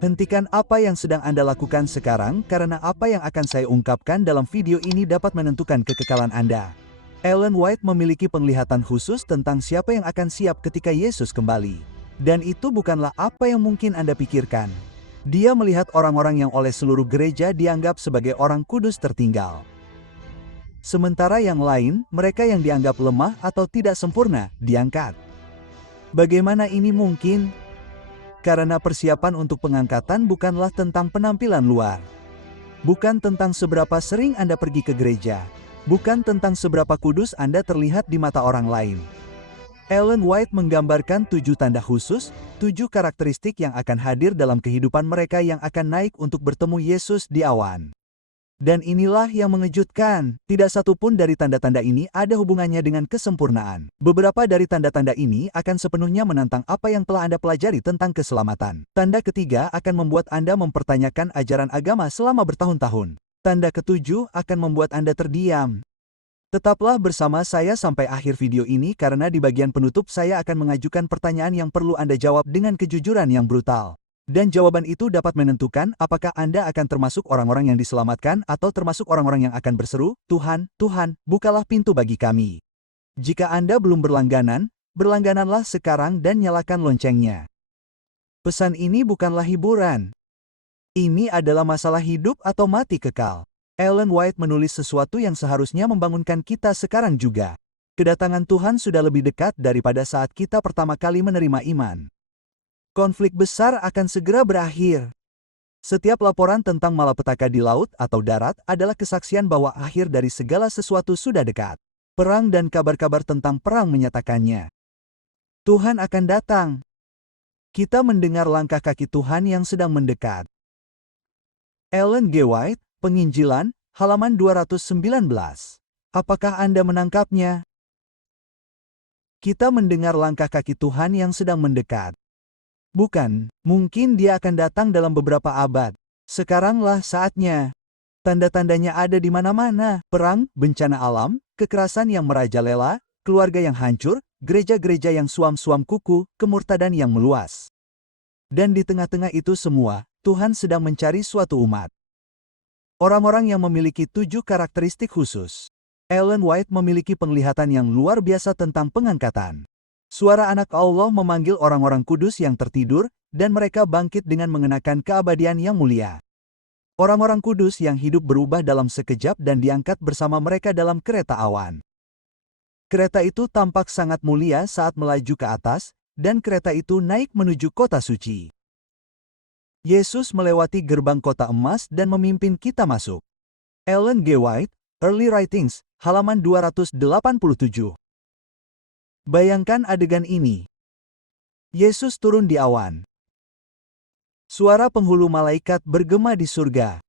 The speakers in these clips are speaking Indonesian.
Hentikan apa yang sedang Anda lakukan sekarang karena apa yang akan saya ungkapkan dalam video ini dapat menentukan kekekalan Anda. Ellen White memiliki penglihatan khusus tentang siapa yang akan siap ketika Yesus kembali. Dan itu bukanlah apa yang mungkin Anda pikirkan. Dia melihat orang-orang yang oleh seluruh gereja dianggap sebagai orang kudus tertinggal. Sementara yang lain, mereka yang dianggap lemah atau tidak sempurna, diangkat. Bagaimana ini mungkin? Karena persiapan untuk pengangkatan bukanlah tentang penampilan luar. Bukan tentang seberapa sering Anda pergi ke gereja. Bukan tentang seberapa kudus Anda terlihat di mata orang lain. Ellen White menggambarkan 7 tanda khusus, 7 karakteristik yang akan hadir dalam kehidupan mereka yang akan naik untuk bertemu Yesus di awan. Dan inilah yang mengejutkan, tidak satu pun dari tanda-tanda ini ada hubungannya dengan kesempurnaan. Beberapa dari tanda-tanda ini akan sepenuhnya menantang apa yang telah Anda pelajari tentang keselamatan. Tanda ketiga akan membuat Anda mempertanyakan ajaran agama selama bertahun-tahun. Tanda ketujuh akan membuat Anda terdiam. Tetaplah bersama saya sampai akhir video ini karena di bagian penutup saya akan mengajukan pertanyaan yang perlu Anda jawab dengan kejujuran yang brutal. Dan jawaban itu dapat menentukan apakah Anda akan termasuk orang-orang yang diselamatkan atau termasuk orang-orang yang akan berseru, "Tuhan, Tuhan, bukalah pintu bagi kami." Jika Anda belum berlangganan, berlanggananlah sekarang dan nyalakan loncengnya. Pesan ini bukanlah hiburan. Ini adalah masalah hidup atau mati kekal. Ellen White menulis sesuatu yang seharusnya membangunkan kita sekarang juga. Kedatangan Tuhan sudah lebih dekat daripada saat kita pertama kali menerima iman. Konflik besar akan segera berakhir. Setiap laporan tentang malapetaka di laut atau darat adalah kesaksian bahwa akhir dari segala sesuatu sudah dekat. Perang dan kabar-kabar tentang perang menyatakannya. Tuhan akan datang. Kita mendengar langkah kaki Tuhan yang sedang mendekat. Ellen G. White, Penginjilan, halaman 219. Apakah Anda menangkapnya? Kita mendengar langkah kaki Tuhan yang sedang mendekat. Bukan, mungkin dia akan datang dalam beberapa abad. Sekaranglah saatnya. Tanda-tandanya ada di mana-mana. Perang, bencana alam, kekerasan yang merajalela, keluarga yang hancur, gereja-gereja yang suam-suam kuku, kemurtadan yang meluas. Dan di tengah-tengah itu semua, Tuhan sedang mencari suatu umat. Orang-orang yang memiliki 7 karakteristik khusus. Ellen White memiliki penglihatan yang luar biasa tentang pengangkatan. Suara anak Allah memanggil orang-orang kudus yang tertidur, dan mereka bangkit dengan mengenakan keabadian yang mulia. Orang-orang kudus yang hidup berubah dalam sekejap dan diangkat bersama mereka dalam kereta awan. Kereta itu tampak sangat mulia saat melaju ke atas, dan kereta itu naik menuju kota suci. Yesus melewati gerbang kota emas dan memimpin kita masuk. Ellen G. White, Early Writings, halaman 287. Bayangkan adegan ini. Yesus turun di awan. Suara penghulu malaikat bergema di surga.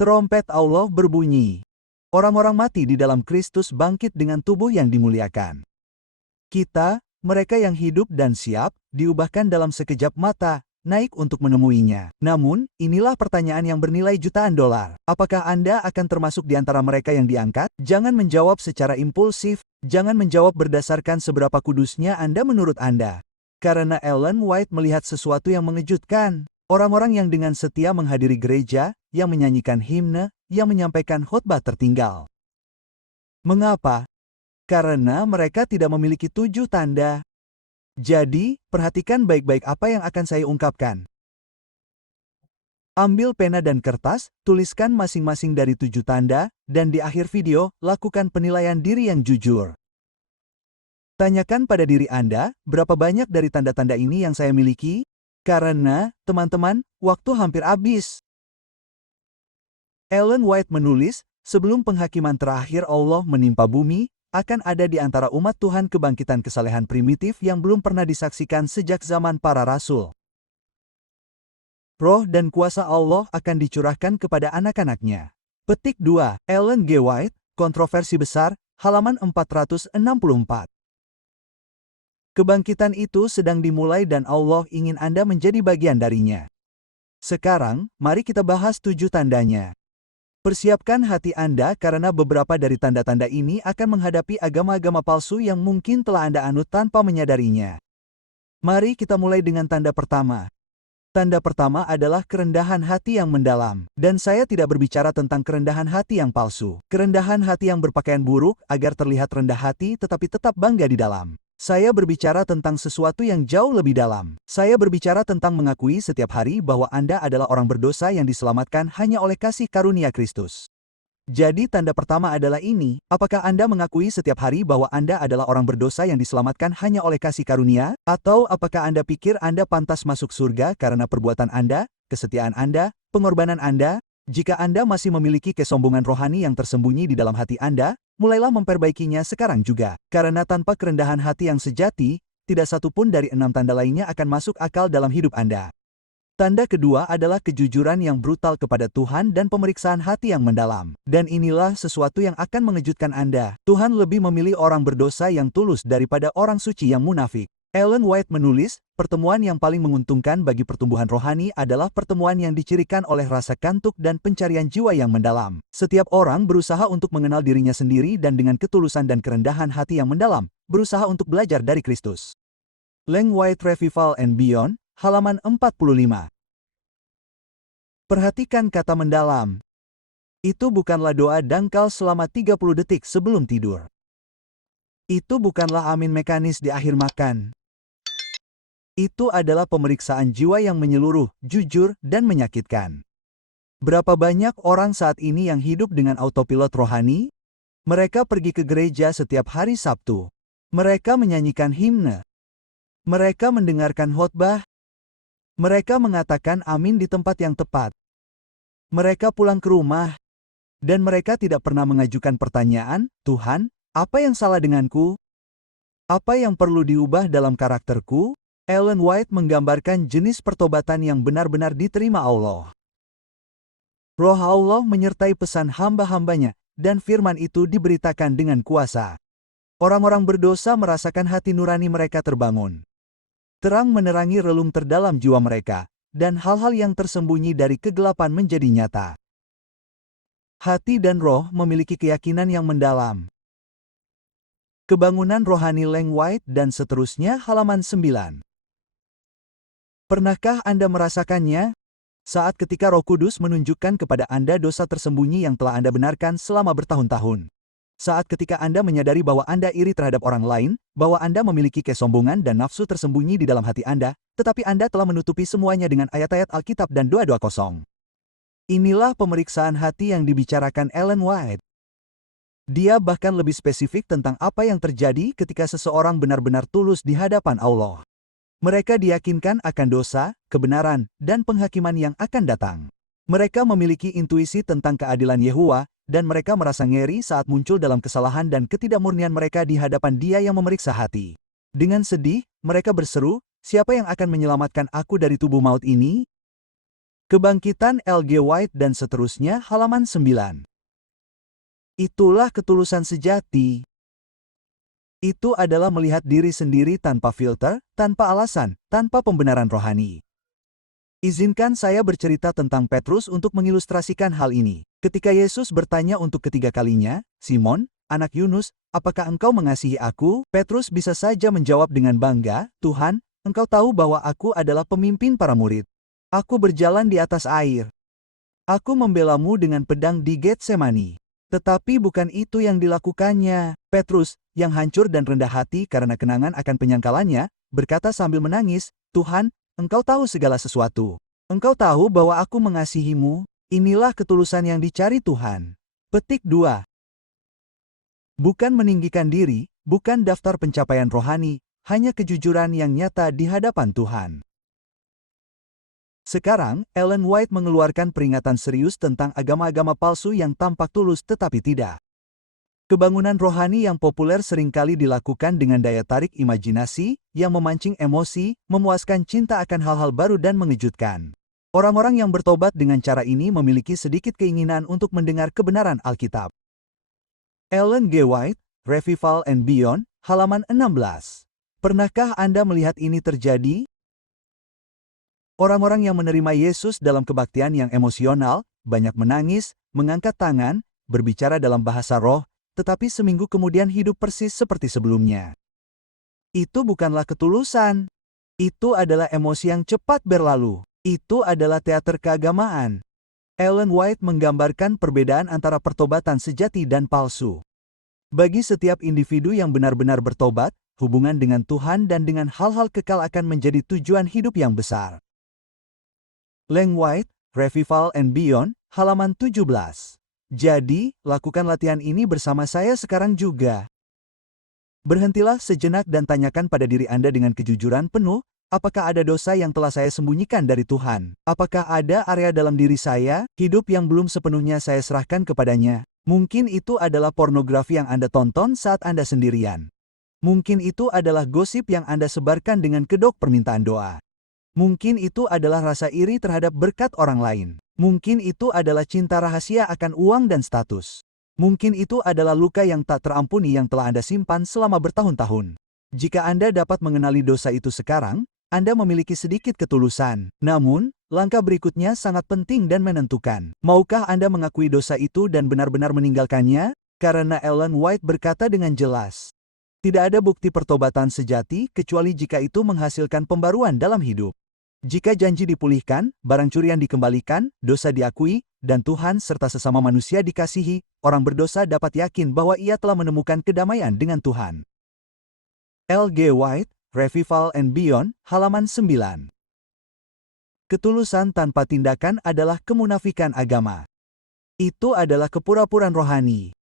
Trompet Allah berbunyi. Orang-orang mati di dalam Kristus bangkit dengan tubuh yang dimuliakan. Kita, mereka yang hidup dan siap, diubahkan dalam sekejap mata, naik untuk menemuinya. Namun, inilah pertanyaan yang bernilai jutaan dolar. Apakah Anda akan termasuk di antara mereka yang diangkat? Jangan menjawab secara impulsif, jangan menjawab berdasarkan seberapa kudusnya Anda menurut Anda. Karena Ellen White melihat sesuatu yang mengejutkan. Orang-orang yang dengan setia menghadiri gereja, yang menyanyikan himne, yang menyampaikan khotbah tertinggal. Mengapa? Karena mereka tidak memiliki 7 tanda. Jadi, perhatikan baik-baik apa yang akan saya ungkapkan. Ambil pena dan kertas, tuliskan masing-masing dari 7 tanda, dan di akhir video, lakukan penilaian diri yang jujur. Tanyakan pada diri Anda, berapa banyak dari tanda-tanda ini yang saya miliki? Karena, teman-teman, waktu hampir habis. Ellen White menulis, sebelum penghakiman terakhir Allah menimpa bumi, akan ada di antara umat Tuhan kebangkitan kesalehan primitif yang belum pernah disaksikan sejak zaman para rasul. Roh dan kuasa Allah akan dicurahkan kepada anak-anaknya. Petik 2, Ellen G. White, Kontroversi Besar, halaman 464. Kebangkitan itu sedang dimulai dan Allah ingin Anda menjadi bagian darinya. Sekarang, mari kita bahas 7 tandanya. Persiapkan hati Anda karena beberapa dari tanda-tanda ini akan menghadapi agama-agama palsu yang mungkin telah Anda anut tanpa menyadarinya. Mari kita mulai dengan tanda pertama. Tanda pertama adalah kerendahan hati yang mendalam. Dan saya tidak berbicara tentang kerendahan hati yang palsu. Kerendahan hati yang berpakaian buruk agar terlihat rendah hati tetapi tetap bangga di dalam. Saya berbicara tentang sesuatu yang jauh lebih dalam. Saya berbicara tentang mengakui setiap hari bahwa Anda adalah orang berdosa yang diselamatkan hanya oleh kasih karunia Kristus. Jadi tanda pertama adalah ini, apakah Anda mengakui setiap hari bahwa Anda adalah orang berdosa yang diselamatkan hanya oleh kasih karunia? Atau apakah Anda pikir Anda pantas masuk surga karena perbuatan Anda, kesetiaan Anda, pengorbanan Anda? Jika Anda masih memiliki kesombongan rohani yang tersembunyi di dalam hati Anda, mulailah memperbaikinya sekarang juga. Karena tanpa kerendahan hati yang sejati, tidak satu pun dari 6 tanda lainnya akan masuk akal dalam hidup Anda. Tanda kedua adalah kejujuran yang brutal kepada Tuhan dan pemeriksaan hati yang mendalam. Dan inilah sesuatu yang akan mengejutkan Anda. Tuhan lebih memilih orang berdosa yang tulus daripada orang suci yang munafik. Ellen White menulis, pertemuan yang paling menguntungkan bagi pertumbuhan rohani adalah pertemuan yang dicirikan oleh rasa kantuk dan pencarian jiwa yang mendalam. Setiap orang berusaha untuk mengenal dirinya sendiri dan dengan ketulusan dan kerendahan hati yang mendalam, berusaha untuk belajar dari Kristus. Ellen White Revival and Beyond, halaman 45. Perhatikan kata mendalam. Itu bukanlah doa dangkal selama 30 detik sebelum tidur. Itu bukanlah amin mekanis di akhir makan. Itu adalah pemeriksaan jiwa yang menyeluruh, jujur, dan menyakitkan. Berapa banyak orang saat ini yang hidup dengan autopilot rohani? Mereka pergi ke gereja setiap hari Sabtu. Mereka menyanyikan himne. Mereka mendengarkan khotbah. Mereka mengatakan amin di tempat yang tepat. Mereka pulang ke rumah. Dan mereka tidak pernah mengajukan pertanyaan, Tuhan, apa yang salah denganku? Apa yang perlu diubah dalam karakterku? Ellen White menggambarkan jenis pertobatan yang benar-benar diterima Allah. Roh Allah menyertai pesan hamba-hambanya, dan firman itu diberitakan dengan kuasa. Orang-orang berdosa merasakan hati nurani mereka terbangun. Terang menerangi relung terdalam jiwa mereka, dan hal-hal yang tersembunyi dari kegelapan menjadi nyata. Hati dan roh memiliki keyakinan yang mendalam. Kebangunan rohani Ellen White dan seterusnya halaman 9. Pernahkah Anda merasakannya? Saat ketika Roh Kudus menunjukkan kepada Anda dosa tersembunyi yang telah Anda benarkan selama bertahun-tahun. Saat ketika Anda menyadari bahwa Anda iri terhadap orang lain, bahwa Anda memiliki kesombongan dan nafsu tersembunyi di dalam hati Anda, tetapi Anda telah menutupi semuanya dengan ayat-ayat Alkitab dan doa-doa kosong. Inilah pemeriksaan hati yang dibicarakan Ellen White. Dia bahkan lebih spesifik tentang apa yang terjadi ketika seseorang benar-benar tulus di hadapan Allah. Mereka diyakinkan akan dosa, kebenaran, dan penghakiman yang akan datang. Mereka memiliki intuisi tentang keadilan Yehuwa, dan mereka merasa ngeri saat muncul dalam kesalahan dan ketidakmurnian mereka di hadapan Dia yang memeriksa hati. Dengan sedih, mereka berseru, siapa yang akan menyelamatkan aku dari tubuh maut ini? Kebangkitan L.G. White dan seterusnya halaman 9. Itulah ketulusan sejati. Itu adalah melihat diri sendiri tanpa filter, tanpa alasan, tanpa pembenaran rohani. Izinkan saya bercerita tentang Petrus untuk mengilustrasikan hal ini. Ketika Yesus bertanya untuk ketiga kalinya, Simon, anak Yunus, apakah engkau mengasihi aku? Petrus bisa saja menjawab dengan bangga, Tuhan, engkau tahu bahwa aku adalah pemimpin para murid. Aku berjalan di atas air. Aku membelamu dengan pedang di Getsemani. Tetapi bukan itu yang dilakukannya. Petrus, yang hancur dan rendah hati karena kenangan akan penyangkalannya, berkata sambil menangis, Tuhan, engkau tahu segala sesuatu. Engkau tahu bahwa aku mengasihimu. Inilah ketulusan yang dicari Tuhan. Petik 2. Bukan meninggikan diri, bukan daftar pencapaian rohani, hanya kejujuran yang nyata di hadapan Tuhan. Sekarang, Ellen White mengeluarkan peringatan serius tentang agama-agama palsu yang tampak tulus tetapi tidak. Kebangunan rohani yang populer seringkali dilakukan dengan daya tarik imajinasi, yang memancing emosi, memuaskan cinta akan hal-hal baru dan mengejutkan. Orang-orang yang bertobat dengan cara ini memiliki sedikit keinginan untuk mendengar kebenaran Alkitab. Ellen G. White, Revival and Beyond, halaman 16. Pernahkah Anda melihat ini terjadi? Orang-orang yang menerima Yesus dalam kebaktian yang emosional, banyak menangis, mengangkat tangan, berbicara dalam bahasa roh, tetapi seminggu kemudian hidup persis seperti sebelumnya. Itu bukanlah ketulusan. Itu adalah emosi yang cepat berlalu. Itu adalah teater keagamaan. Ellen White menggambarkan perbedaan antara pertobatan sejati dan palsu. Bagi setiap individu yang benar-benar bertobat, hubungan dengan Tuhan dan dengan hal-hal kekal akan menjadi tujuan hidup yang besar. Ellen White, Revival and Beyond, halaman 17. Jadi, lakukan latihan ini bersama saya sekarang juga. Berhentilah sejenak dan tanyakan pada diri Anda dengan kejujuran penuh, apakah ada dosa yang telah saya sembunyikan dari Tuhan? Apakah ada area dalam diri saya, hidup yang belum sepenuhnya saya serahkan kepadanya? Mungkin itu adalah pornografi yang Anda tonton saat Anda sendirian. Mungkin itu adalah gosip yang Anda sebarkan dengan kedok permintaan doa. Mungkin itu adalah rasa iri terhadap berkat orang lain. Mungkin itu adalah cinta rahasia akan uang dan status. Mungkin itu adalah luka yang tak terampuni yang telah Anda simpan selama bertahun-tahun. Jika Anda dapat mengenali dosa itu sekarang, Anda memiliki sedikit ketulusan. Namun, langkah berikutnya sangat penting dan menentukan. Maukah Anda mengakui dosa itu dan benar-benar meninggalkannya? Karena Ellen White berkata dengan jelas, tidak ada bukti pertobatan sejati kecuali jika itu menghasilkan pembaruan dalam hidup. Jika janji dipulihkan, barang curian dikembalikan, dosa diakui, dan Tuhan serta sesama manusia dikasihi, orang berdosa dapat yakin bahwa ia telah menemukan kedamaian dengan Tuhan. L. G. White, Revival and Beyond, halaman 9. Ketulusan tanpa tindakan adalah kemunafikan agama. Itu adalah kepura-puraan rohani.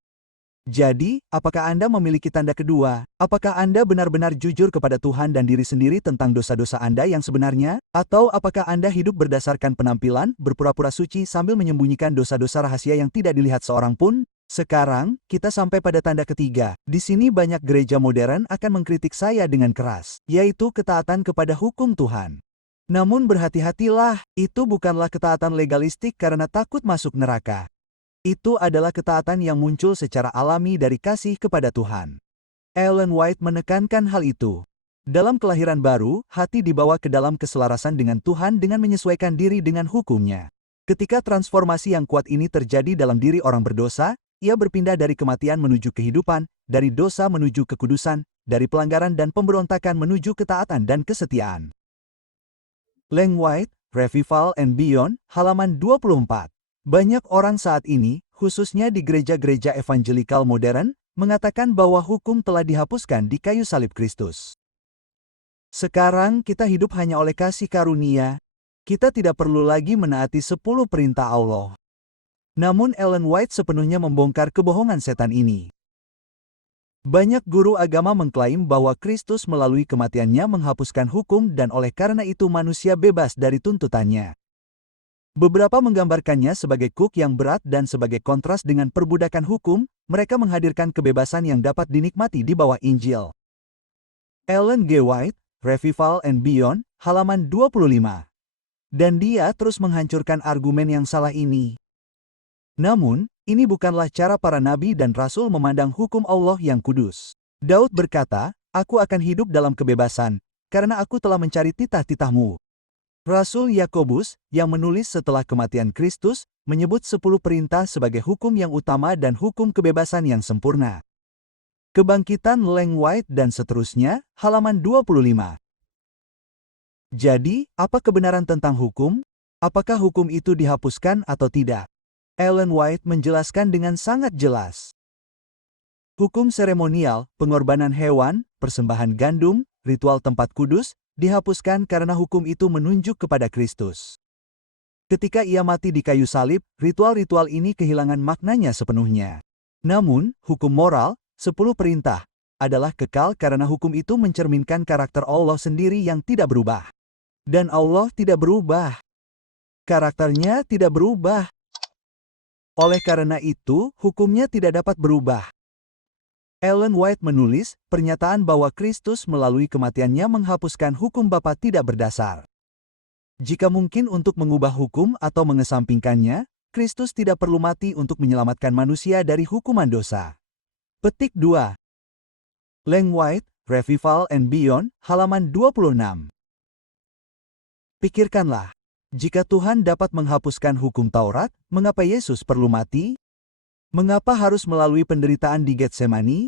Jadi, apakah Anda memiliki tanda kedua? Apakah Anda benar-benar jujur kepada Tuhan dan diri sendiri tentang dosa-dosa Anda yang sebenarnya? Atau apakah Anda hidup berdasarkan penampilan, berpura-pura suci sambil menyembunyikan dosa-dosa rahasia yang tidak dilihat seorang pun? Sekarang, kita sampai pada tanda ketiga. Di sini banyak gereja modern akan mengkritik saya dengan keras, yaitu ketaatan kepada hukum Tuhan. Namun berhati-hatilah, itu bukanlah ketaatan legalistik karena takut masuk neraka. Itu adalah ketaatan yang muncul secara alami dari kasih kepada Tuhan. Ellen White menekankan hal itu. Dalam kelahiran baru, hati dibawa ke dalam keselarasan dengan Tuhan dengan menyesuaikan diri dengan hukum-Nya. Ketika transformasi yang kuat ini terjadi dalam diri orang berdosa, ia berpindah dari kematian menuju kehidupan, dari dosa menuju kekudusan, dari pelanggaran dan pemberontakan menuju ketaatan dan kesetiaan. Ellen White, Revival and Beyond, halaman 24. Banyak orang saat ini, khususnya di gereja-gereja evangelikal modern, mengatakan bahwa hukum telah dihapuskan di kayu salib Kristus. Sekarang kita hidup hanya oleh kasih karunia. Kita tidak perlu lagi menaati 10 perintah Allah. Namun Ellen White sepenuhnya membongkar kebohongan setan ini. Banyak guru agama mengklaim bahwa Kristus melalui kematiannya menghapuskan hukum dan oleh karena itu manusia bebas dari tuntutannya. Beberapa menggambarkannya sebagai kuk yang berat dan sebagai kontras dengan perbudakan hukum, mereka menghadirkan kebebasan yang dapat dinikmati di bawah Injil. Ellen G. White, Revival and Beyond, halaman 25. Dan dia terus menghancurkan argumen yang salah ini. Namun, ini bukanlah cara para nabi dan rasul memandang hukum Allah yang kudus. Daud berkata, "Aku akan hidup dalam kebebasan, karena aku telah mencari titah-titahmu." Rasul Yakobus, yang menulis setelah kematian Kristus, menyebut 10 perintah sebagai hukum yang utama dan hukum kebebasan yang sempurna. Kebangkitan Ellen White dan seterusnya, halaman 25. Jadi, apa kebenaran tentang hukum? Apakah hukum itu dihapuskan atau tidak? Ellen White menjelaskan dengan sangat jelas. Hukum seremonial, pengorbanan hewan, persembahan gandum, ritual tempat kudus, dihapuskan karena hukum itu menunjuk kepada Kristus. Ketika ia mati di kayu salib, ritual-ritual ini kehilangan maknanya sepenuhnya. Namun, hukum moral, 10 perintah, adalah kekal karena hukum itu mencerminkan karakter Allah sendiri yang tidak berubah. Dan Allah tidak berubah. Karakternya tidak berubah. Oleh karena itu, hukumnya tidak dapat berubah. Ellen White menulis, pernyataan bahwa Kristus melalui kematiannya menghapuskan hukum Bapa tidak berdasar. Jika mungkin untuk mengubah hukum atau mengesampingkannya, Kristus tidak perlu mati untuk menyelamatkan manusia dari hukuman dosa. Petik 2. Ellen White, Revival and Beyond, halaman 26. Pikirkanlah, jika Tuhan dapat menghapuskan hukum Taurat, mengapa Yesus perlu mati? Mengapa harus melalui penderitaan di Getsemani?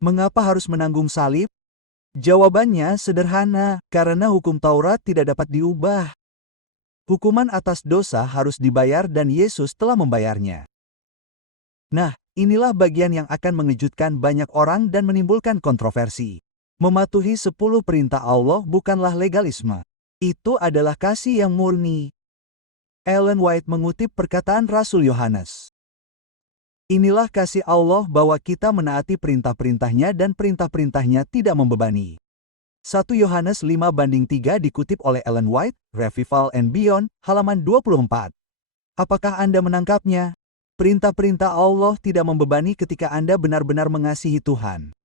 Mengapa harus menanggung salib? Jawabannya sederhana, karena hukum Taurat tidak dapat diubah. Hukuman atas dosa harus dibayar dan Yesus telah membayarnya. Nah, inilah bagian yang akan mengejutkan banyak orang dan menimbulkan kontroversi. Mematuhi 10 perintah Allah bukanlah legalisme. Itu adalah kasih yang murni. Ellen White mengutip perkataan Rasul Yohanes. Inilah kasih Allah bahwa kita menaati perintah-perintahnya dan perintah-perintahnya tidak membebani. 1 Yohanes 5:3 dikutip oleh Ellen White, Revival and Beyond, halaman 24. Apakah Anda menangkapnya? Perintah-perintah Allah tidak membebani ketika Anda benar-benar mengasihi Tuhan.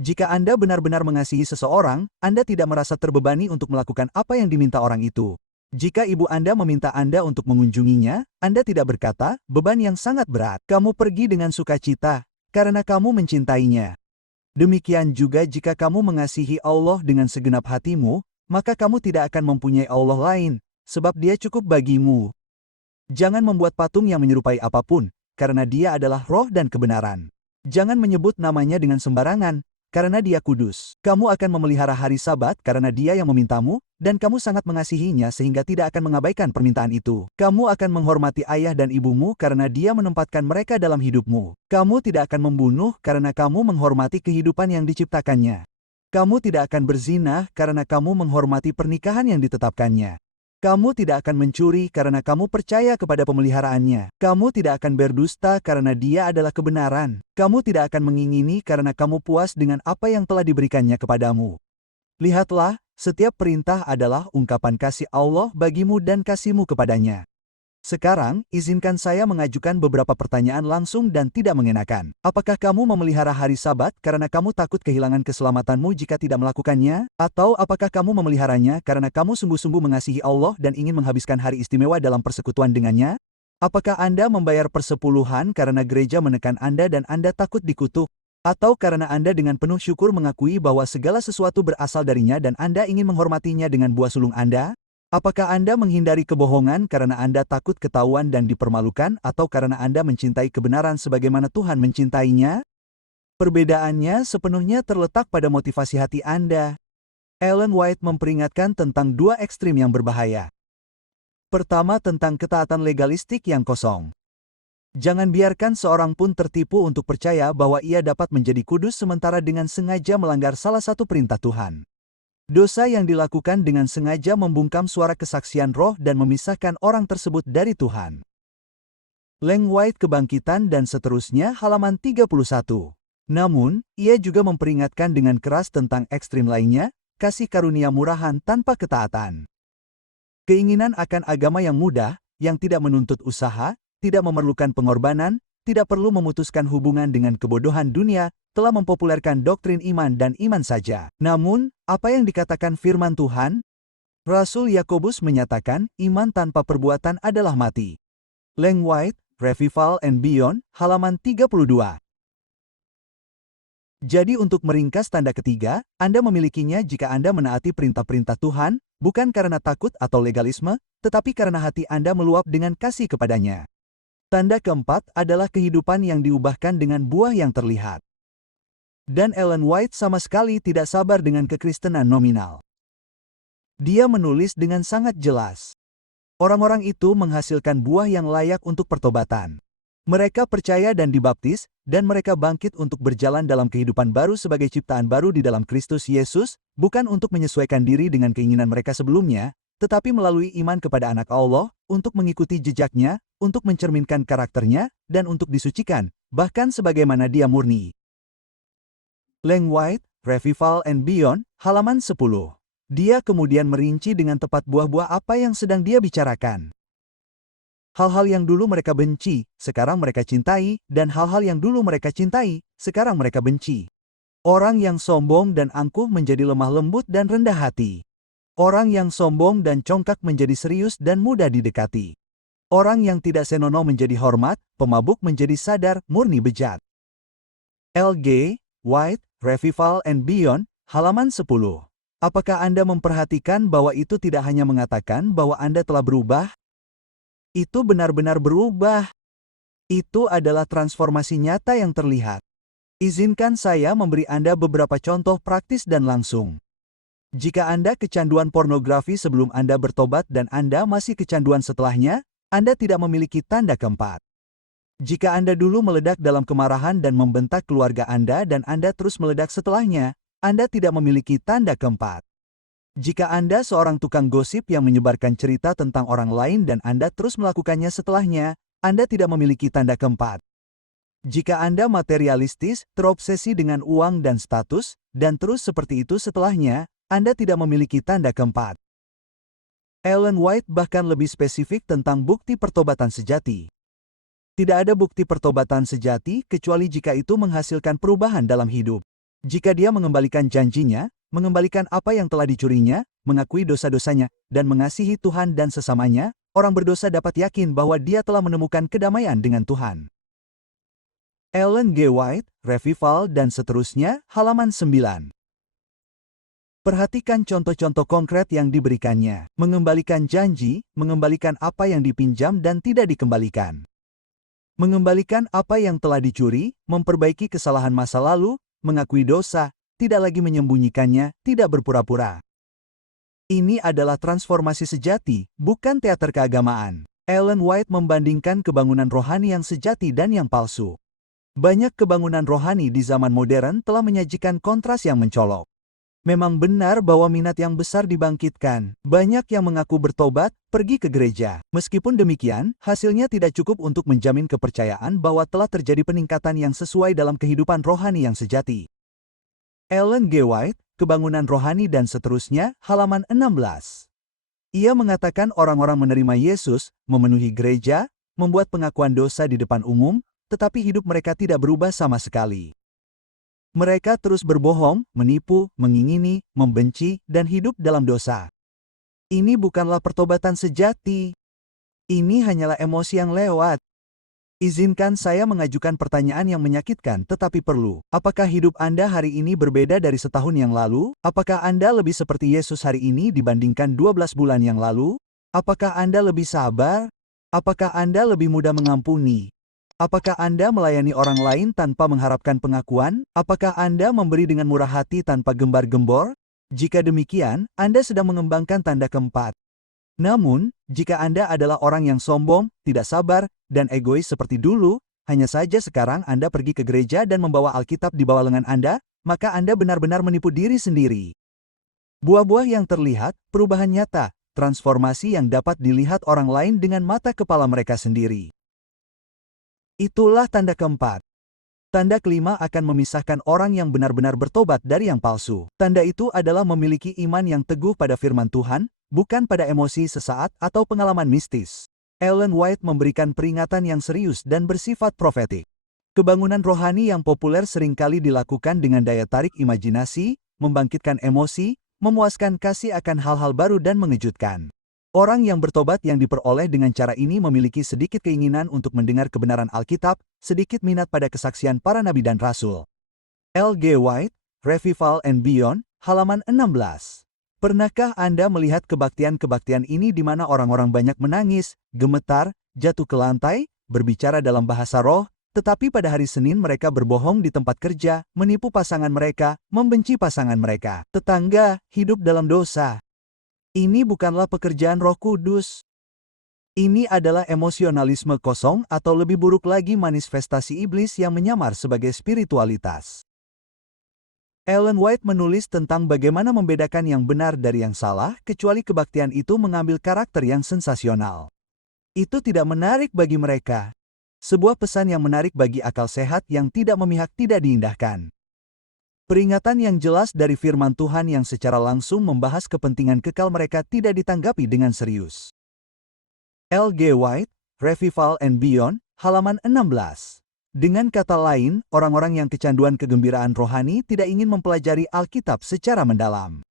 Jika Anda benar-benar mengasihi seseorang, Anda tidak merasa terbebani untuk melakukan apa yang diminta orang itu. Jika ibu Anda meminta Anda untuk mengunjunginya, Anda tidak berkata, beban yang sangat berat. Kamu pergi dengan sukacita, karena kamu mencintainya. Demikian juga jika kamu mengasihi Allah dengan segenap hatimu, maka kamu tidak akan mempunyai Allah lain, sebab Dia cukup bagimu. Jangan membuat patung yang menyerupai apapun, karena Dia adalah roh dan kebenaran. Jangan menyebut namanya dengan sembarangan, karena Dia kudus. Kamu akan memelihara hari Sabat karena Dia yang memintamu, dan kamu sangat mengasihinya sehingga tidak akan mengabaikan permintaan itu. Kamu akan menghormati ayah dan ibumu karena Dia menempatkan mereka dalam hidupmu. Kamu tidak akan membunuh karena kamu menghormati kehidupan yang diciptakannya. Kamu tidak akan berzina karena kamu menghormati pernikahan yang ditetapkannya. Kamu tidak akan mencuri karena kamu percaya kepada pemeliharaannya. Kamu tidak akan berdusta karena Dia adalah kebenaran. Kamu tidak akan mengingini karena kamu puas dengan apa yang telah diberikannya kepadamu. Lihatlah, setiap perintah adalah ungkapan kasih Allah bagimu dan kasihmu kepadanya. Sekarang, izinkan saya mengajukan beberapa pertanyaan langsung dan tidak mengenakan. Apakah kamu memelihara hari Sabat karena kamu takut kehilangan keselamatanmu jika tidak melakukannya? Atau apakah kamu memeliharanya karena kamu sungguh-sungguh mengasihi Allah dan ingin menghabiskan hari istimewa dalam persekutuan dengannya? Apakah Anda membayar persepuluhan karena gereja menekan Anda dan Anda takut dikutuk? Atau karena Anda dengan penuh syukur mengakui bahwa segala sesuatu berasal darinya dan Anda ingin menghormatinya dengan buah sulung Anda? Apakah Anda menghindari kebohongan karena Anda takut ketahuan dan dipermalukan atau karena Anda mencintai kebenaran sebagaimana Tuhan mencintainya? Perbedaannya sepenuhnya terletak pada motivasi hati Anda. Ellen White memperingatkan tentang dua ekstrim yang berbahaya. Pertama, tentang ketaatan legalistik yang kosong. Jangan biarkan seorang pun tertipu untuk percaya bahwa ia dapat menjadi kudus sementara dengan sengaja melanggar salah satu perintah Tuhan. Dosa yang dilakukan dengan sengaja membungkam suara kesaksian roh dan memisahkan orang tersebut dari Tuhan. Ellen White Kebangkitan dan seterusnya halaman 31. Namun, ia juga memperingatkan dengan keras tentang ekstrim lainnya, kasih karunia murahan tanpa ketaatan. Keinginan akan agama yang mudah, yang tidak menuntut usaha, tidak memerlukan pengorbanan, tidak perlu memutuskan hubungan dengan kebodohan dunia, telah mempopulerkan doktrin iman dan iman saja. Namun, apa yang dikatakan firman Tuhan? Rasul Yakobus menyatakan, iman tanpa perbuatan adalah mati. Ellen White, Revival and Beyond, halaman 32. Jadi untuk meringkas tanda ketiga, Anda memilikinya jika Anda menaati perintah-perintah Tuhan, bukan karena takut atau legalisme, tetapi karena hati Anda meluap dengan kasih kepadanya. Tanda keempat adalah kehidupan yang diubahkan dengan buah yang terlihat. Dan Ellen White sama sekali tidak sabar dengan kekristenan nominal. Dia menulis dengan sangat jelas. Orang-orang itu menghasilkan buah yang layak untuk pertobatan. Mereka percaya dan dibaptis, dan mereka bangkit untuk berjalan dalam kehidupan baru sebagai ciptaan baru di dalam Kristus Yesus, bukan untuk menyesuaikan diri dengan keinginan mereka sebelumnya, tetapi melalui iman kepada Anak Allah, untuk mengikuti jejaknya, untuk mencerminkan karakternya, dan untuk disucikan, bahkan sebagaimana Dia murni. Ellen White, Revival and Beyond, halaman 10. Dia kemudian merinci dengan tepat buah-buah apa yang sedang dia bicarakan. Hal-hal yang dulu mereka benci, sekarang mereka cintai, dan hal-hal yang dulu mereka cintai, sekarang mereka benci. Orang yang sombong dan angkuh menjadi lemah lembut dan rendah hati. Orang yang sombong dan congkak menjadi serius dan mudah didekati. Orang yang tidak senonoh menjadi hormat, pemabuk menjadi sadar, murni bejat. L.G. White, Revival and Beyond, halaman 10. Apakah Anda memperhatikan bahwa itu tidak hanya mengatakan bahwa Anda telah berubah? Itu benar-benar berubah. Itu adalah transformasi nyata yang terlihat. Izinkan saya memberi Anda beberapa contoh praktis dan langsung. Jika Anda kecanduan pornografi sebelum Anda bertobat dan Anda masih kecanduan setelahnya, Anda tidak memiliki tanda keempat. Jika Anda dulu meledak dalam kemarahan dan membentak keluarga Anda dan Anda terus meledak setelahnya, Anda tidak memiliki tanda keempat. Jika Anda seorang tukang gosip yang menyebarkan cerita tentang orang lain dan Anda terus melakukannya setelahnya, Anda tidak memiliki tanda keempat. Jika Anda materialistis, terobsesi dengan uang dan status, dan terus seperti itu setelahnya, Anda tidak memiliki tanda keempat. Ellen White bahkan lebih spesifik tentang bukti pertobatan sejati. Tidak ada bukti pertobatan sejati kecuali jika itu menghasilkan perubahan dalam hidup. Jika dia mengembalikan janjinya, mengembalikan apa yang telah dicurinya, mengakui dosa-dosanya, dan mengasihi Tuhan dan sesamanya, orang berdosa dapat yakin bahwa dia telah menemukan kedamaian dengan Tuhan. Ellen G. White, Revival dan seterusnya, halaman 9. Perhatikan contoh-contoh konkret yang diberikannya. Mengembalikan janji, mengembalikan apa yang dipinjam dan tidak dikembalikan. Mengembalikan apa yang telah dicuri, memperbaiki kesalahan masa lalu, mengakui dosa, tidak lagi menyembunyikannya, tidak berpura-pura. Ini adalah transformasi sejati, bukan teater keagamaan. Ellen White membandingkan kebangunan rohani yang sejati dan yang palsu. Banyak kebangunan rohani di zaman modern telah menyajikan kontras yang mencolok. Memang benar bahwa minat yang besar dibangkitkan. Banyak yang mengaku bertobat, pergi ke gereja. Meskipun demikian, hasilnya tidak cukup untuk menjamin kepercayaan bahwa telah terjadi peningkatan yang sesuai dalam kehidupan rohani yang sejati. Ellen G. White, Kebangunan Rohani dan seterusnya, halaman 16. Ia mengatakan orang-orang menerima Yesus, memenuhi gereja, membuat pengakuan dosa di depan umum, tetapi hidup mereka tidak berubah sama sekali. Mereka terus berbohong, menipu, mengingini, membenci, dan hidup dalam dosa. Ini bukanlah pertobatan sejati. Ini hanyalah emosi yang lewat. Izinkan saya mengajukan pertanyaan yang menyakitkan tetapi perlu. Apakah hidup Anda hari ini berbeda dari setahun yang lalu? Apakah Anda lebih seperti Yesus hari ini dibandingkan 12 bulan yang lalu? Apakah Anda lebih sabar? Apakah Anda lebih mudah mengampuni? Apakah Anda melayani orang lain tanpa mengharapkan pengakuan? Apakah Anda memberi dengan murah hati tanpa gembar-gembor? Jika demikian, Anda sedang mengembangkan tanda keempat. Namun, jika Anda adalah orang yang sombong, tidak sabar, dan egois seperti dulu, hanya saja sekarang Anda pergi ke gereja dan membawa Alkitab di bawah lengan Anda, maka Anda benar-benar menipu diri sendiri. Buah-buah yang terlihat, perubahan nyata, transformasi yang dapat dilihat orang lain dengan mata kepala mereka sendiri. Itulah tanda keempat. Tanda kelima akan memisahkan orang yang benar-benar bertobat dari yang palsu. Tanda itu adalah memiliki iman yang teguh pada firman Tuhan, bukan pada emosi sesaat atau pengalaman mistis. Ellen White memberikan peringatan yang serius dan bersifat profetik. Kebangunan rohani yang populer seringkali dilakukan dengan daya tarik imajinasi, membangkitkan emosi, memuaskan kasih akan hal-hal baru dan mengejutkan. Orang yang bertobat yang diperoleh dengan cara ini memiliki sedikit keinginan untuk mendengar kebenaran Alkitab, sedikit minat pada kesaksian para nabi dan rasul. L. G. White, Revival and Beyond, halaman 16. Pernahkah Anda melihat kebaktian-kebaktian ini di mana orang-orang banyak menangis, gemetar, jatuh ke lantai, berbicara dalam bahasa roh, tetapi pada hari Senin mereka berbohong di tempat kerja, menipu pasangan mereka, membenci pasangan mereka, tetangga, hidup dalam dosa. Ini bukanlah pekerjaan Roh Kudus. Ini adalah emosionalisme kosong atau lebih buruk lagi manifestasi iblis yang menyamar sebagai spiritualitas. Ellen White menulis tentang bagaimana membedakan yang benar dari yang salah, kecuali kebaktian itu mengambil karakter yang sensasional. Itu tidak menarik bagi mereka. Sebuah pesan yang menarik bagi akal sehat yang tidak memihak tidak diindahkan. Peringatan yang jelas dari firman Tuhan yang secara langsung membahas kepentingan kekal mereka tidak ditanggapi dengan serius. L. G. White, Revival and Beyond, halaman 16. Dengan kata lain, orang-orang yang kecanduan kegembiraan rohani tidak ingin mempelajari Alkitab secara mendalam.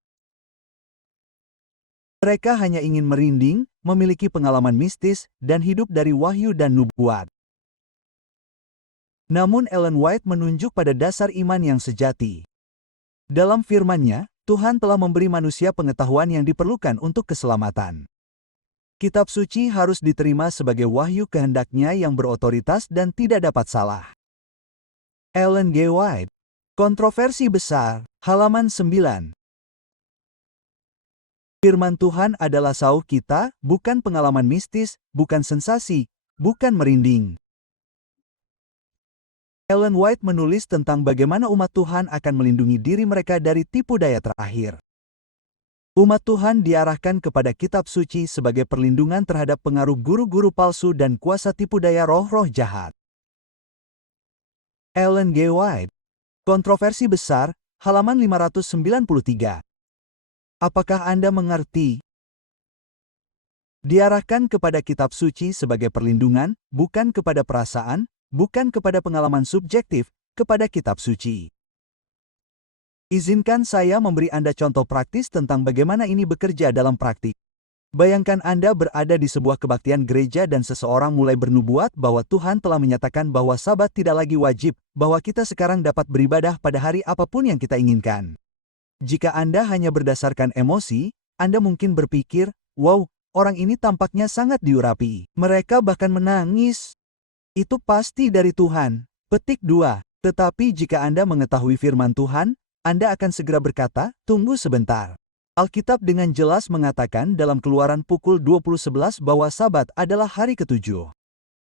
Mereka hanya ingin merinding, memiliki pengalaman mistis, dan hidup dari wahyu dan nubuat. Namun Ellen White menunjuk pada dasar iman yang sejati. Dalam firman-Nya, Tuhan telah memberi manusia pengetahuan yang diperlukan untuk keselamatan. Kitab suci harus diterima sebagai wahyu kehendak-Nya yang berotoritas dan tidak dapat salah. Ellen G. White, Kontroversi Besar, halaman 9. Firman Tuhan adalah sauh kita, bukan pengalaman mistis, bukan sensasi, bukan merinding. Ellen White menulis tentang bagaimana umat Tuhan akan melindungi diri mereka dari tipu daya terakhir. Umat Tuhan diarahkan kepada kitab suci sebagai perlindungan terhadap pengaruh guru-guru palsu dan kuasa tipu daya roh-roh jahat. Ellen G. White. Kontroversi besar, halaman 593. Apakah Anda mengerti? Diarahkan kepada kitab suci sebagai perlindungan, bukan kepada perasaan, bukan kepada pengalaman subjektif, kepada kitab suci. Izinkan saya memberi Anda contoh praktis tentang bagaimana ini bekerja dalam praktik. Bayangkan Anda berada di sebuah kebaktian gereja dan seseorang mulai bernubuat bahwa Tuhan telah menyatakan bahwa Sabat tidak lagi wajib, bahwa kita sekarang dapat beribadah pada hari apapun yang kita inginkan. Jika Anda hanya berdasarkan emosi, Anda mungkin berpikir, wow, orang ini tampaknya sangat diurapi. Mereka bahkan menangis. Itu pasti dari Tuhan. Petik 2. Tetapi jika Anda mengetahui firman Tuhan, Anda akan segera berkata, tunggu sebentar. Alkitab dengan jelas mengatakan dalam Keluaran pukul 20:11 bahwa Sabat adalah hari ketujuh.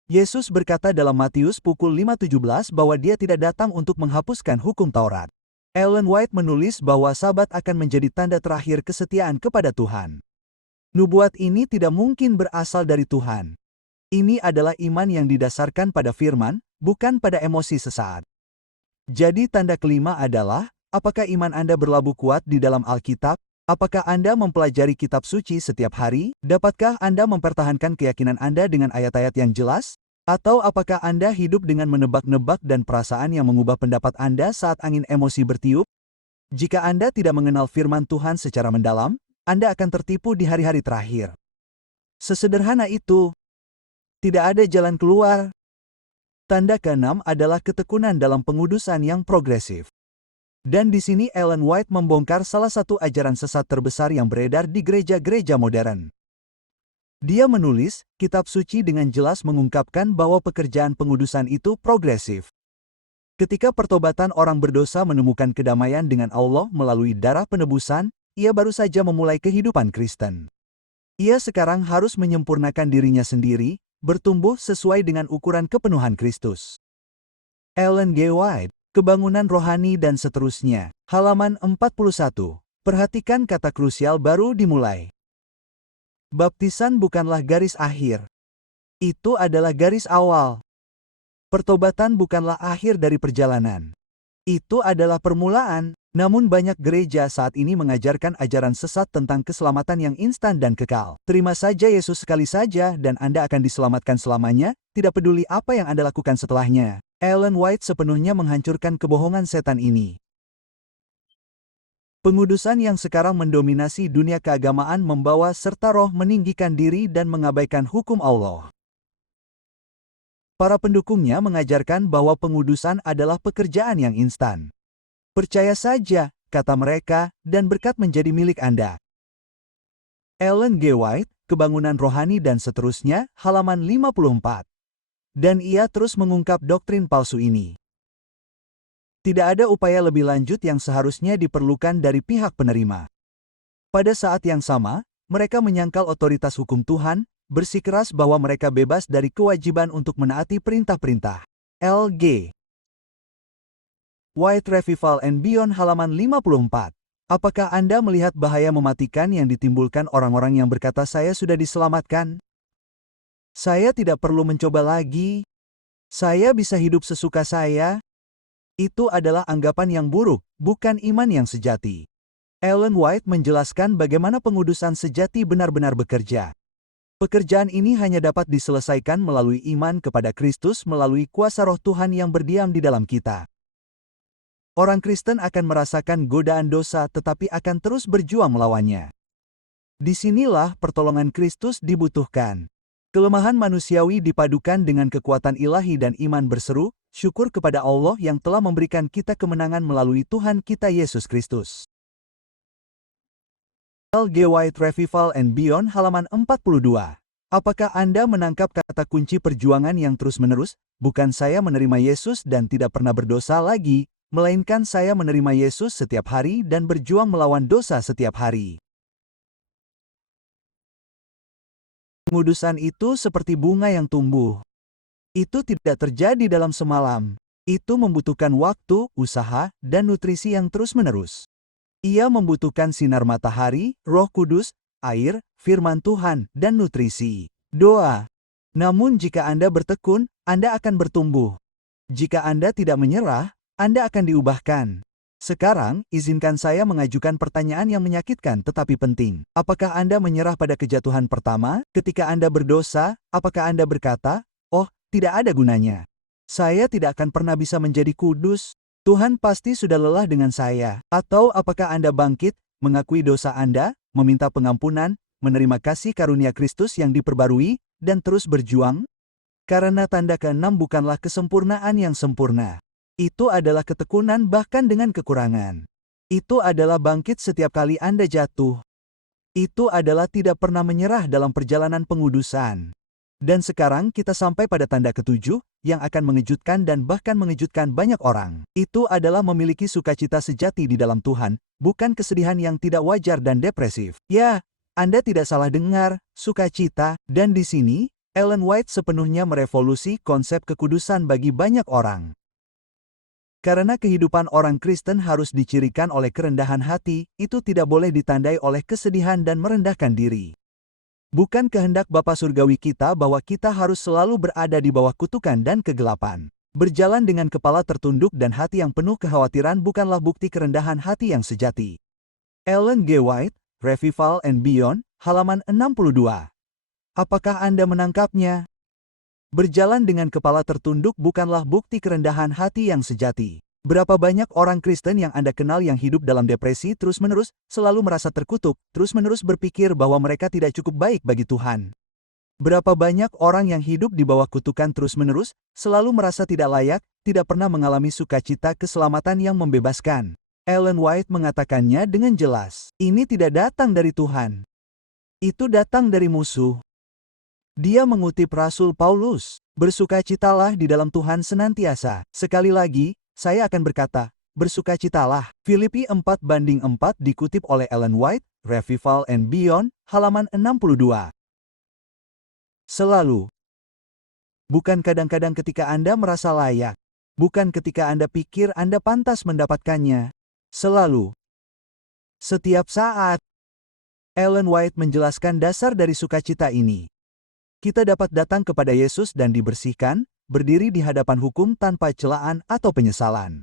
Yesus berkata dalam Matius pukul 5:17 bahwa Dia tidak datang untuk menghapuskan hukum Taurat. Ellen White menulis bahwa Sabat akan menjadi tanda terakhir kesetiaan kepada Tuhan. Nubuat ini tidak mungkin berasal dari Tuhan. Ini adalah iman yang didasarkan pada firman, bukan pada emosi sesaat. Jadi tanda kelima adalah, apakah iman Anda berlabuh kuat di dalam Alkitab? Apakah Anda mempelajari kitab suci setiap hari? Dapatkah Anda mempertahankan keyakinan Anda dengan ayat-ayat yang jelas? Atau apakah Anda hidup dengan menebak-nebak dan perasaan yang mengubah pendapat Anda saat angin emosi bertiup? Jika Anda tidak mengenal firman Tuhan secara mendalam, Anda akan tertipu di hari-hari terakhir. Sesederhana itu. Tidak ada jalan keluar. Tanda keenam adalah ketekunan dalam pengudusan yang progresif. Dan di sini Ellen White membongkar salah satu ajaran sesat terbesar yang beredar di gereja-gereja modern. Dia menulis, kitab suci dengan jelas mengungkapkan bahwa pekerjaan pengudusan itu progresif. Ketika pertobatan orang berdosa menemukan kedamaian dengan Allah melalui darah penebusan, ia baru saja memulai kehidupan Kristen. Ia sekarang harus menyempurnakan dirinya sendiri, bertumbuh sesuai dengan ukuran kepenuhan Kristus. Ellen G. White, Kebangunan Rohani dan seterusnya, halaman 41. Perhatikan kata krusial baru dimulai. Baptisan bukanlah garis akhir. Itu adalah garis awal. Pertobatan bukanlah akhir dari perjalanan. Itu adalah permulaan. Namun banyak gereja saat ini mengajarkan ajaran sesat tentang keselamatan yang instan dan kekal. Terima saja Yesus sekali saja dan Anda akan diselamatkan selamanya, tidak peduli apa yang Anda lakukan setelahnya. Ellen White sepenuhnya menghancurkan kebohongan setan ini. Pengudusan yang sekarang mendominasi dunia keagamaan membawa serta roh meninggikan diri dan mengabaikan hukum Allah. Para pendukungnya mengajarkan bahwa pengudusan adalah pekerjaan yang instan. Percaya saja, kata mereka, dan berkat menjadi milik Anda. Ellen G. White, Kebangunan Rohani dan seterusnya, halaman 54. Dan ia terus mengungkap doktrin palsu ini. Tidak ada upaya lebih lanjut yang seharusnya diperlukan dari pihak penerima. Pada saat yang sama, mereka menyangkal otoritas hukum Tuhan, bersikeras bahwa mereka bebas dari kewajiban untuk menaati perintah-perintah. L.G. White Revival and Beyond halaman 54. Apakah Anda melihat bahaya mematikan yang ditimbulkan orang-orang yang berkata saya sudah diselamatkan? Saya tidak perlu mencoba lagi. Saya bisa hidup sesuka saya. Itu adalah anggapan yang buruk, bukan iman yang sejati. Ellen White menjelaskan bagaimana pengudusan sejati benar-benar bekerja. Pekerjaan ini hanya dapat diselesaikan melalui iman kepada Kristus melalui kuasa Roh Tuhan yang berdiam di dalam kita. Orang Kristen akan merasakan godaan dosa tetapi akan terus berjuang melawannya. Disinilah pertolongan Kristus dibutuhkan. Kelemahan manusiawi dipadukan dengan kekuatan ilahi dan iman berseru, syukur kepada Allah yang telah memberikan kita kemenangan melalui Tuhan kita Yesus Kristus. L.G. White Revival and Beyond halaman 42. Apakah Anda menangkap kata kunci perjuangan yang terus-menerus? Bukan saya menerima Yesus dan tidak pernah berdosa lagi, melainkan saya menerima Yesus setiap hari dan berjuang melawan dosa setiap hari. Pengudusan itu seperti bunga yang tumbuh. Itu tidak terjadi dalam semalam. Itu membutuhkan waktu, usaha, dan nutrisi yang terus-menerus. Ia membutuhkan sinar matahari, Roh Kudus, air, firman Tuhan, dan nutrisi. Doa. Namun jika Anda bertekun, Anda akan bertumbuh. Jika Anda tidak menyerah, Anda akan diubahkan. Sekarang, izinkan saya mengajukan pertanyaan yang menyakitkan tetapi penting. Apakah Anda menyerah pada kejatuhan pertama? Ketika Anda berdosa, apakah Anda berkata, "Oh, tidak ada gunanya. Saya tidak akan pernah bisa menjadi kudus. Tuhan pasti sudah lelah dengan saya." Atau apakah Anda bangkit, mengakui dosa Anda, meminta pengampunan, menerima kasih karunia Kristus yang diperbarui, dan terus berjuang? Karena tanda keenam bukanlah kesempurnaan yang sempurna. Itu adalah ketekunan bahkan dengan kekurangan. Itu adalah bangkit setiap kali Anda jatuh. Itu adalah tidak pernah menyerah dalam perjalanan pengudusan. Dan sekarang kita sampai pada tanda ketujuh, yang akan mengejutkan dan bahkan mengejutkan banyak orang. Itu adalah memiliki sukacita sejati di dalam Tuhan, bukan kesedihan yang tidak wajar dan depresif. Ya, Anda tidak salah dengar, sukacita, dan di sini, Ellen White sepenuhnya merevolusi konsep kekudusan bagi banyak orang. Karena kehidupan orang Kristen harus dicirikan oleh kerendahan hati, itu tidak boleh ditandai oleh kesedihan dan merendahkan diri. Bukan kehendak Bapa Surgawi kita bahwa kita harus selalu berada di bawah kutukan dan kegelapan. Berjalan dengan kepala tertunduk dan hati yang penuh kekhawatiran bukanlah bukti kerendahan hati yang sejati. Ellen G. White, Revival and Beyond, halaman 62. Apakah Anda menangkapnya? Berjalan dengan kepala tertunduk bukanlah bukti kerendahan hati yang sejati. Berapa banyak orang Kristen yang Anda kenal yang hidup dalam depresi terus-menerus, selalu merasa terkutuk, terus-menerus berpikir bahwa mereka tidak cukup baik bagi Tuhan. Berapa banyak orang yang hidup di bawah kutukan terus-menerus, selalu merasa tidak layak, tidak pernah mengalami sukacita keselamatan yang membebaskan. Ellen White mengatakannya dengan jelas. Ini tidak datang dari Tuhan. Itu datang dari musuh. Dia mengutip Rasul Paulus, "Bersukacitalah di dalam Tuhan senantiasa." Sekali lagi, saya akan berkata, bersukacitalah. Filipi 4:4 dikutip oleh Ellen White, Revival and Beyond, halaman 62. Selalu. Bukan kadang-kadang ketika Anda merasa layak. Bukan ketika Anda pikir Anda pantas mendapatkannya. Selalu. Setiap saat. Ellen White menjelaskan dasar dari sukacita ini. Kita dapat datang kepada Yesus dan dibersihkan, berdiri di hadapan hukum tanpa celaan atau penyesalan.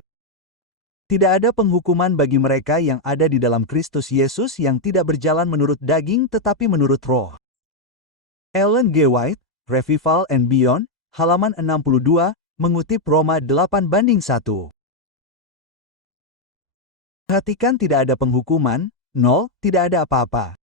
Tidak ada penghukuman bagi mereka yang ada di dalam Kristus Yesus yang tidak berjalan menurut daging tetapi menurut roh. Ellen G. White, Revival and Beyond, halaman 62, mengutip Roma 8:1. Perhatikan, tidak ada penghukuman, 0, tidak ada apa-apa.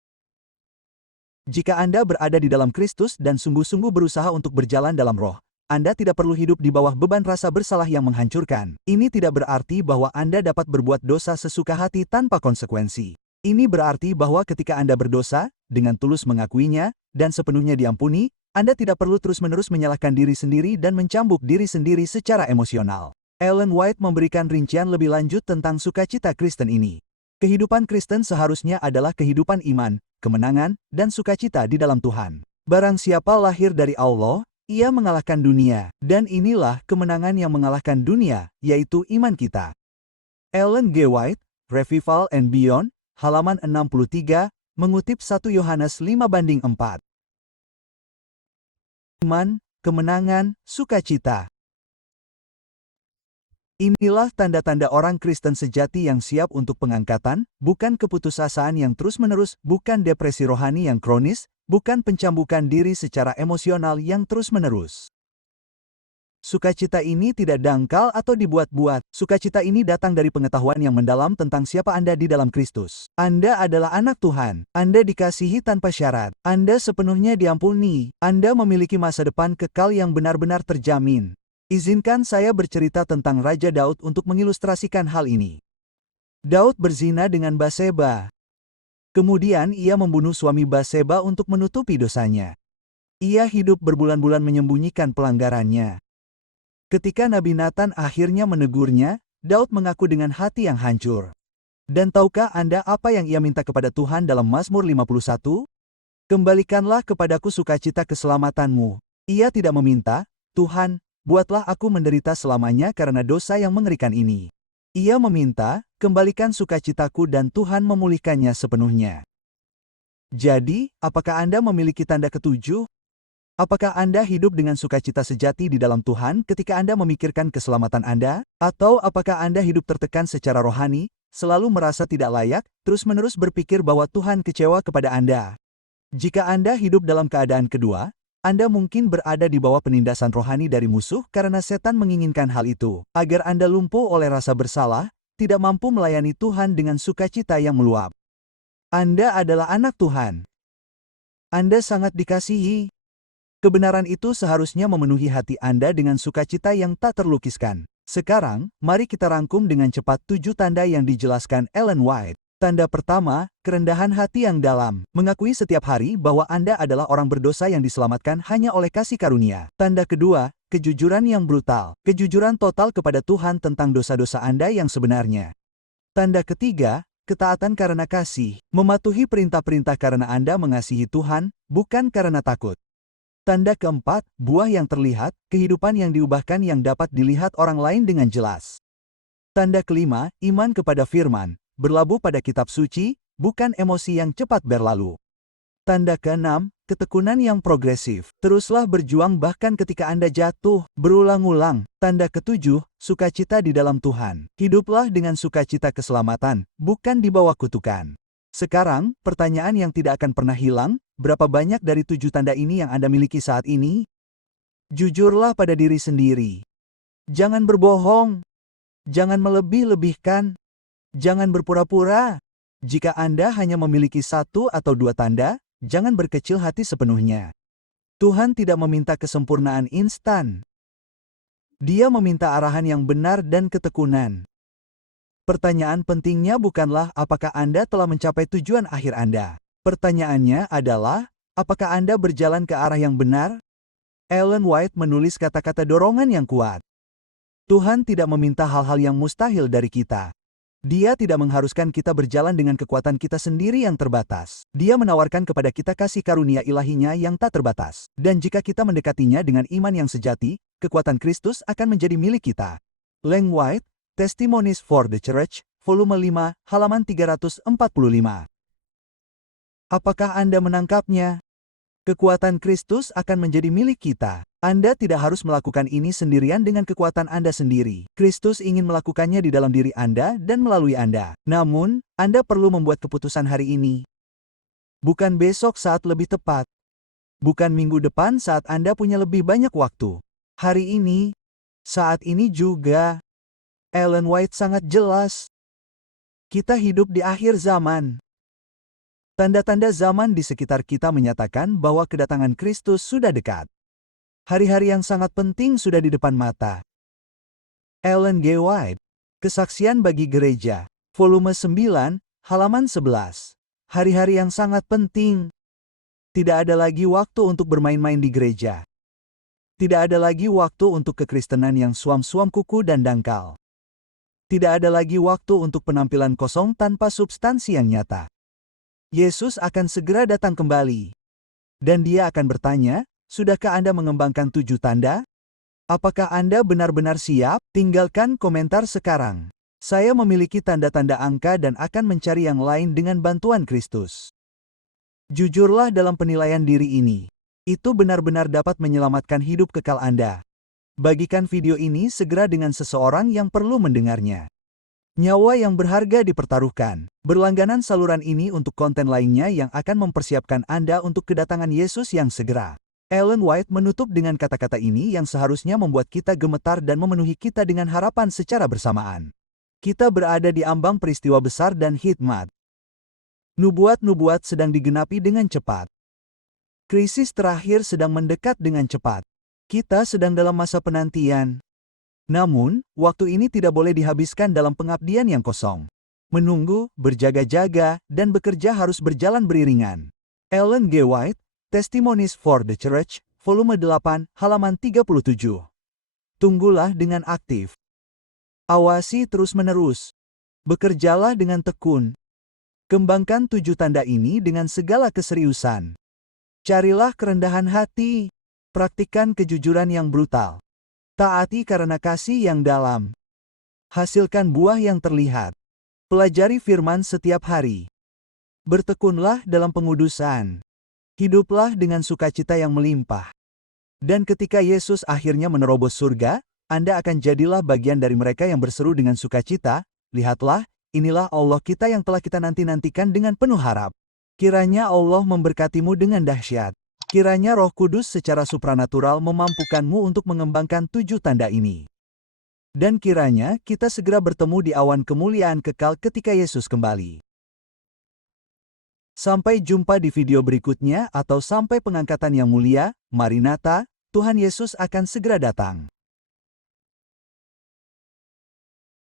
Jika Anda berada di dalam Kristus dan sungguh-sungguh berusaha untuk berjalan dalam roh, Anda tidak perlu hidup di bawah beban rasa bersalah yang menghancurkan. Ini tidak berarti bahwa Anda dapat berbuat dosa sesuka hati tanpa konsekuensi. Ini berarti bahwa ketika Anda berdosa, dengan tulus mengakuinya, dan sepenuhnya diampuni, Anda tidak perlu terus-menerus menyalahkan diri sendiri dan mencambuk diri sendiri secara emosional. Ellen White memberikan rincian lebih lanjut tentang sukacita Kristen ini. Kehidupan Kristen seharusnya adalah kehidupan iman, kemenangan, dan sukacita di dalam Tuhan. Barang siapa lahir dari Allah, ia mengalahkan dunia, dan inilah kemenangan yang mengalahkan dunia, yaitu iman kita. Ellen G. White, Revival and Beyond, halaman 63, mengutip 1 Yohanes 5:4. Iman, kemenangan, sukacita. Inilah tanda-tanda orang Kristen sejati yang siap untuk pengangkatan, bukan keputusasaan yang terus-menerus, bukan depresi rohani yang kronis, bukan pencambukan diri secara emosional yang terus-menerus. Sukacita ini tidak dangkal atau dibuat-buat. Sukacita ini datang dari pengetahuan yang mendalam tentang siapa Anda di dalam Kristus. Anda adalah anak Tuhan. Anda dikasihi tanpa syarat. Anda sepenuhnya diampuni. Anda memiliki masa depan kekal yang benar-benar terjamin. Izinkan saya bercerita tentang Raja Daud untuk mengilustrasikan hal ini. Daud berzina dengan Batseba. Kemudian ia membunuh suami Batseba untuk menutupi dosanya. Ia hidup berbulan-bulan menyembunyikan pelanggarannya. Ketika Nabi Nathan akhirnya menegurnya, Daud mengaku dengan hati yang hancur. Dan tahukah Anda apa yang ia minta kepada Tuhan dalam Mazmur 51? Kembalikanlah kepadaku sukacita keselamatanmu. Ia tidak meminta, Tuhan, buatlah aku menderita selamanya karena dosa yang mengerikan ini. Ia meminta, kembalikan sukacitaku dan Tuhan memulihkannya sepenuhnya. Jadi, apakah Anda memiliki tanda ketujuh? Apakah Anda hidup dengan sukacita sejati di dalam Tuhan ketika Anda memikirkan keselamatan Anda? Atau apakah Anda hidup tertekan secara rohani, selalu merasa tidak layak, terus-menerus berpikir bahwa Tuhan kecewa kepada Anda? Jika Anda hidup dalam keadaan kedua, Anda mungkin berada di bawah penindasan rohani dari musuh karena setan menginginkan hal itu, agar Anda lumpuh oleh rasa bersalah, tidak mampu melayani Tuhan dengan sukacita yang meluap. Anda adalah anak Tuhan. Anda sangat dikasihi. Kebenaran itu seharusnya memenuhi hati Anda dengan sukacita yang tak terlukiskan. Sekarang, mari kita rangkum dengan cepat 7 tanda yang dijelaskan Ellen White. Tanda pertama, kerendahan hati yang dalam. Mengakui setiap hari bahwa Anda adalah orang berdosa yang diselamatkan hanya oleh kasih karunia. Tanda kedua, kejujuran yang brutal. Kejujuran total kepada Tuhan tentang dosa-dosa Anda yang sebenarnya. Tanda ketiga, ketaatan karena kasih. Mematuhi perintah-perintah karena Anda mengasihi Tuhan, bukan karena takut. Tanda keempat, buah yang terlihat, kehidupan yang diubahkan yang dapat dilihat orang lain dengan jelas. Tanda kelima, iman kepada firman, berlabuh pada kitab suci, bukan emosi yang cepat berlalu. Tanda keenam, ketekunan yang progresif. Teruslah berjuang bahkan ketika Anda jatuh, berulang-ulang. Tanda ketujuh, sukacita di dalam Tuhan. Hiduplah dengan sukacita keselamatan, bukan di bawah kutukan. Sekarang, pertanyaan yang tidak akan pernah hilang, berapa banyak dari 7 tanda ini yang Anda miliki saat ini? Jujurlah pada diri sendiri. Jangan berbohong. Jangan melebih-lebihkan. Jangan berpura-pura. Jika Anda hanya memiliki 1 atau 2 tanda, jangan berkecil hati sepenuhnya. Tuhan tidak meminta kesempurnaan instan. Dia meminta arahan yang benar dan ketekunan. Pertanyaan pentingnya bukanlah apakah Anda telah mencapai tujuan akhir Anda. Pertanyaannya adalah, apakah Anda berjalan ke arah yang benar? Ellen White menulis kata-kata dorongan yang kuat. Tuhan tidak meminta hal-hal yang mustahil dari kita. Dia tidak mengharuskan kita berjalan dengan kekuatan kita sendiri yang terbatas. Dia menawarkan kepada kita kasih karunia ilahinya yang tak terbatas. Dan jika kita mendekatinya dengan iman yang sejati, kekuatan Kristus akan menjadi milik kita. Ellen White, Testimonies for the Church, volume 5, halaman 345. Apakah Anda menangkapnya? Kekuatan Kristus akan menjadi milik kita. Anda tidak harus melakukan ini sendirian dengan kekuatan Anda sendiri. Kristus ingin melakukannya di dalam diri Anda dan melalui Anda. Namun, Anda perlu membuat keputusan hari ini. Bukan besok saat lebih tepat. Bukan minggu depan saat Anda punya lebih banyak waktu. Hari ini, saat ini juga. Ellen White sangat jelas. Kita hidup di akhir zaman. Tanda-tanda zaman di sekitar kita menyatakan bahwa kedatangan Kristus sudah dekat. Hari-hari yang sangat penting sudah di depan mata. Ellen G. White, Kesaksian bagi Gereja, volume 9, halaman 11. Hari-hari yang sangat penting. Tidak ada lagi waktu untuk bermain-main di gereja. Tidak ada lagi waktu untuk kekristenan yang suam-suam kuku dan dangkal. Tidak ada lagi waktu untuk penampilan kosong tanpa substansi yang nyata. Yesus akan segera datang kembali. Dan Dia akan bertanya, sudahkah Anda mengembangkan 7 tanda? Apakah Anda benar-benar siap? Tinggalkan komentar sekarang. Saya memiliki tanda-tanda angka dan akan mencari yang lain dengan bantuan Kristus. Jujurlah dalam penilaian diri ini. Itu benar-benar dapat menyelamatkan hidup kekal Anda. Bagikan video ini segera dengan seseorang yang perlu mendengarnya. Nyawa yang berharga dipertaruhkan. Berlangganan saluran ini untuk konten lainnya yang akan mempersiapkan Anda untuk kedatangan Yesus yang segera. Ellen White menutup dengan kata-kata ini yang seharusnya membuat kita gemetar dan memenuhi kita dengan harapan secara bersamaan. Kita berada di ambang peristiwa besar dan hikmat. Nubuat-nubuat sedang digenapi dengan cepat. Krisis terakhir sedang mendekat dengan cepat. Kita sedang dalam masa penantian. Namun, waktu ini tidak boleh dihabiskan dalam pengabdian yang kosong. Menunggu, berjaga-jaga, dan bekerja harus berjalan beriringan. Ellen G. White, Testimonies for the Church, volume 8, halaman 37. Tunggulah dengan aktif. Awasi terus-menerus. Bekerjalah dengan tekun. Kembangkan 7 tanda ini dengan segala keseriusan. Carilah kerendahan hati. Praktikkan kejujuran yang brutal. Taati karena kasih yang dalam. Hasilkan buah yang terlihat. Pelajari firman setiap hari. Bertekunlah dalam pengudusan. Hiduplah dengan sukacita yang melimpah. Dan ketika Yesus akhirnya menerobos surga, Anda akan jadilah bagian dari mereka yang berseru dengan sukacita, lihatlah, inilah Allah kita yang telah kita nanti-nantikan dengan penuh harap. Kiranya Allah memberkatimu dengan dahsyat. Kiranya Roh Kudus secara supranatural memampukanmu untuk mengembangkan 7 tanda ini. Dan kiranya kita segera bertemu di awan kemuliaan kekal ketika Yesus kembali. Sampai jumpa di video berikutnya atau sampai pengangkatan yang mulia, Marinatha, Tuhan Yesus akan segera datang.